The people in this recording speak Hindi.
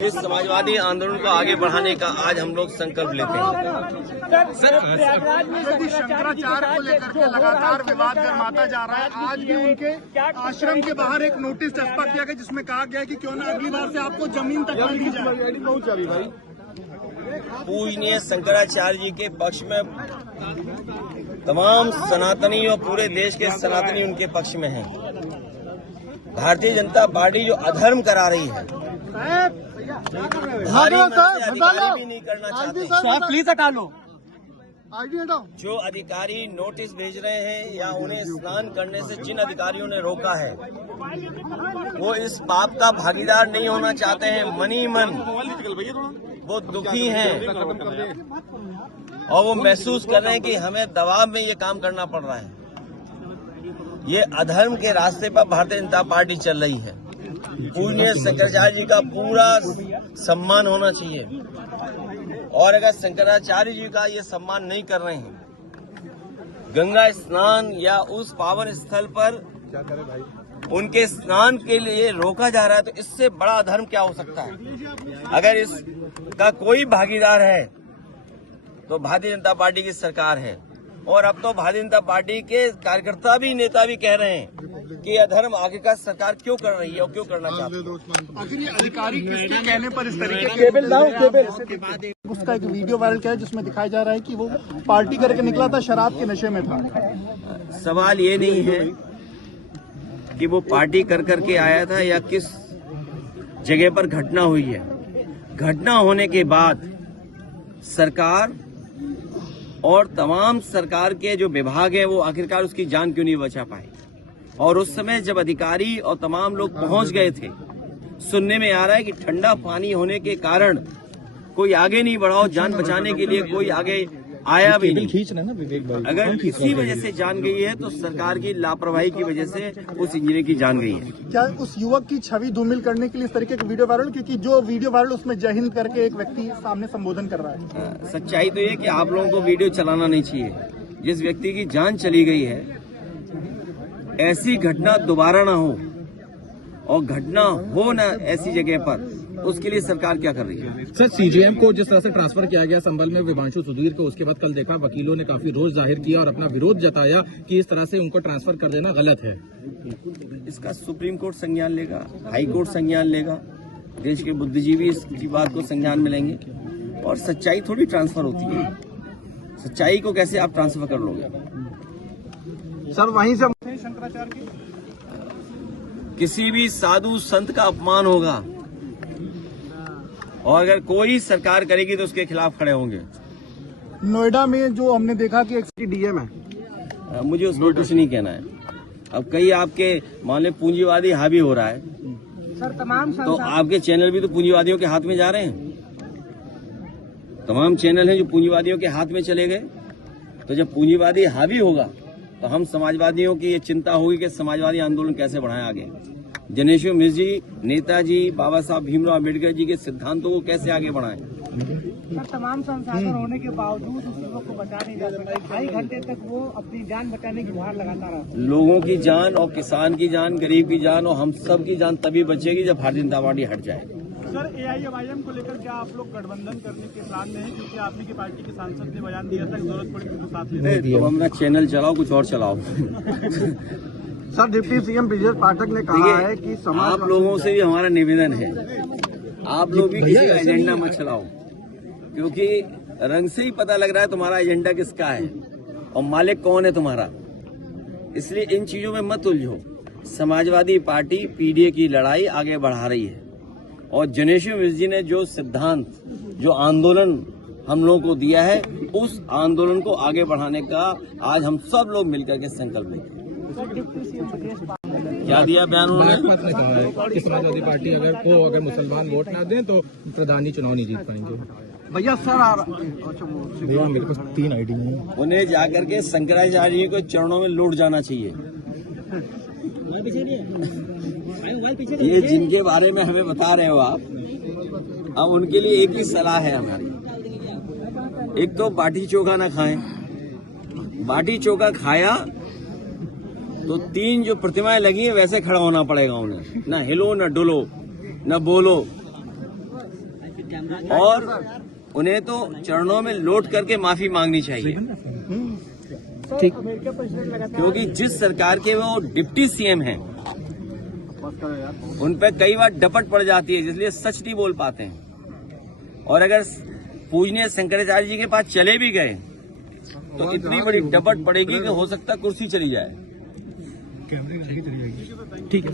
इस समाजवादी आंदोलन को आगे बढ़ाने का आज हम लोग संकल्प लेते हैं। सर, शंकराचार्य को लेकर के लगातार विवाद गर्माता जा रहा है। आज भी उनके आश्रम के बाहर एक नोटिस चस्पा किया गया जिसमें कहा गया कि क्यों ना अगली बार से आपको जमीन तक न दी जाए। पूजनीय शंकराचार्य जी के पक्ष में तमाम सनातनी और पूरे देश के सनातनी उनके पक्ष में हैं। भारतीय जनता पार्टी जो अधर्म करा रही है, अधिकारी भी नहीं करना चाहते। प्लीज हटा लो। जो अधिकारी नोटिस भेज रहे हैं या उन्हें स्नान करने से जिन अधिकारियों ने रोका है, वो इस पाप का भागीदार नहीं होना चाहते हैं। मनी मन वो दुखी हैं और वो महसूस कर रहे हैं कि हमें दबाव में ये काम करना पड़ रहा है। ये अधर्म के रास्ते पर भारतीय जनता पार्टी चल रही है। पूजनीय शंकराचार्य जी का पूरा सम्मान होना चाहिए और अगर शंकराचार्य जी का ये सम्मान नहीं कर रहे हैं, गंगा स्नान या उस पावन स्थल पर उनके स्नान के लिए रोका जा रहा है, तो इससे बड़ा अधर्म क्या हो सकता है। अगर इसका कोई भागीदार है तो भारतीय जनता पार्टी की सरकार है। और अब तो भारतीय जनता पार्टी के कार्यकर्ता भी, नेता भी कह रहे हैं कि अधर्म आगे का सरकार क्यों कर रही है और क्यों करना चाहती है। आखिर ये अधिकारी किसके कहने पर इस तरीके के उसका एक वीडियो वायरल किया है जिसमें दिखाया जा रहा है कि वो पार्टी करके निकला था, शराब के नशे में था। सवाल ये नहीं है कि वो पार्टी कर करके आया था या किस जगह पर घटना हुई है। घटना होने के बाद सरकार और तमाम सरकार के जो विभाग हैं वो आखिरकार उसकी जान क्यों नहीं बचा पाए। और उस समय जब अधिकारी और तमाम लोग पहुंच गए थे, सुनने में आ रहा है कि ठंडा पानी होने के कारण कोई आगे नहीं बढ़ा और जान बचाने के लिए कोई आगे आया भी नहीं। अगर किसी वजह से जान गई है तो सरकार की लापरवाही की वजह से उस इंजीनियर की जान गई है। क्या उस युवक की छवि धूमिल करने के लिए इस तरीके का वीडियो वायरल, क्योंकि जो वीडियो वायरल उसमें जय हिंद करके एक व्यक्ति सामने संबोधन कर रहा है। सच्चाई तो ये कि आप लोगों को वीडियो चलाना नहीं चाहिए। जिस व्यक्ति की जान चली गई है, ऐसी घटना दोबारा ना हो और घटना हो ना ऐसी जगह पर, उसके लिए सरकार क्या कर रही है। सर, सीजेएम को जिस तरह से ट्रांसफर किया गया संभल में विभांशु सुधीर को, उसके बाद कल देखा वकीलों ने काफी रोष जाहिर किया और अपना विरोध जताया कि इस तरह से उनको ट्रांसफर कर देना गलत है। इसका सुप्रीम कोर्ट संज्ञान लेगा, हाई कोर्ट संज्ञान लेगा, देश के बुद्धिजीवी इसकी बात को संज्ञान में लेंगे। और सच्चाई थोड़ी ट्रांसफर होती है। सच्चाई को कैसे आप ट्रांसफर कर लोगे। सर, वहीं से शंकराचार्य की किसी भी साधु संत का अपमान होगा और अगर कोई सरकार करेगी तो उसके खिलाफ खड़े होंगे। नोएडा में जो हमने देखा कि एक डीएम है, मुझे उसको कुछ नहीं कहना है। अब कई आपके मान लो पूंजीवादी हावी हो रहा है, सर तमाम तो आपके चैनल भी तो पूंजीवादियों के हाथ में जा रहे हैं। तमाम चैनल हैं जो पूंजीवादियों के हाथ में चले गए। तो जब पूंजीवादी हावी होगा तो हम समाजवादियों की ये चिंता होगी कि समाजवादी आंदोलन कैसे बढ़ाएं आगे। जनेश्वर मिश्र जी, नेताजी, बाबा साहब भीमराव अम्बेडकर जी के सिद्धांतों को कैसे आगे बढ़ाएं। सर, तमाम संसाधन होने के बावजूद उस युवक को बचा नहीं जा सका। 2.5 घंटे तक वो अपनी जान बचाने की गुहार लगाता रहा। लोगों की जान और किसान की जान, गरीब की जान और हम सब की जान तभी बचेगी जब भारतीय जनता पार्टी हट जाएगी। सर, AIMIM को लेकर क्या आप लोग गठबंधन करने के प्लान में हैं? क्योंकि आपकी पार्टी के सांसद ने बयान दिया था कि जरूरत पड़ी तो साथ लेंगे। तो अपना चैनल चलाओ, कुछ और चलाओ। Sir, deputy CM Brajesh Pathak ने कहा है कि आप लोगों से भी हमारा निवेदन है, आप लोग भी किसी का एजेंडा मत चलाओ, क्योंकि रंग से ही पता लग रहा है तुम्हारा एजेंडा किसका है और मालिक कौन है तुम्हारा। इसलिए इन चीजों में मत उलझो। समाजवादी पार्टी पीडीए की लड़ाई आगे बढ़ा रही है और जनेश्वर मिश्र जी ने जो सिद्धांत, जो आंदोलन हम लोगों को दिया है, उस आंदोलन को आगे बढ़ाने का आज हम सब लोग मिलकर के संकल्प लेंगे। क्या दिया बयान उन्होंने? समाजवादी पार्टी अगर मुसलमान वोट ना दें तो प्रधानी चुनाव नहीं जीत पाएंगे। भैया सर, भैया मेरे पास 3 आईडी है। उन्हें जाकर के शंकराचार्य जी को चरणों में लौट जाना चाहिए। ये जिनके बारे में हमें बता रहे हो आप, अब उनके लिए एक ही सलाह है हमारी। एक तो बाटी चोखा ना खाएं। बाटी चोखा खाया तो 3 जो प्रतिमाएं लगी हैं वैसे खड़ा होना पड़ेगा उन्हें। ना हिलो, ना डुलो, ना बोलो। और उन्हें तो चरणों में लौट करके माफी मांगनी चाहिए, अमेरिका प्रेसिडेंट लगातार क्योंकि जिस सरकार के वो डिप्टी सीएम हैं उन पर कई बार डपट पड़ जाती है, इसलिए सच नहीं बोल पाते हैं। और अगर पूजनीय शंकराचार्य जी के पास चले भी गए तो इतनी बड़ी डपट पड़ेगी कि हो सकता है कुर्सी चली जाए। ठीक है।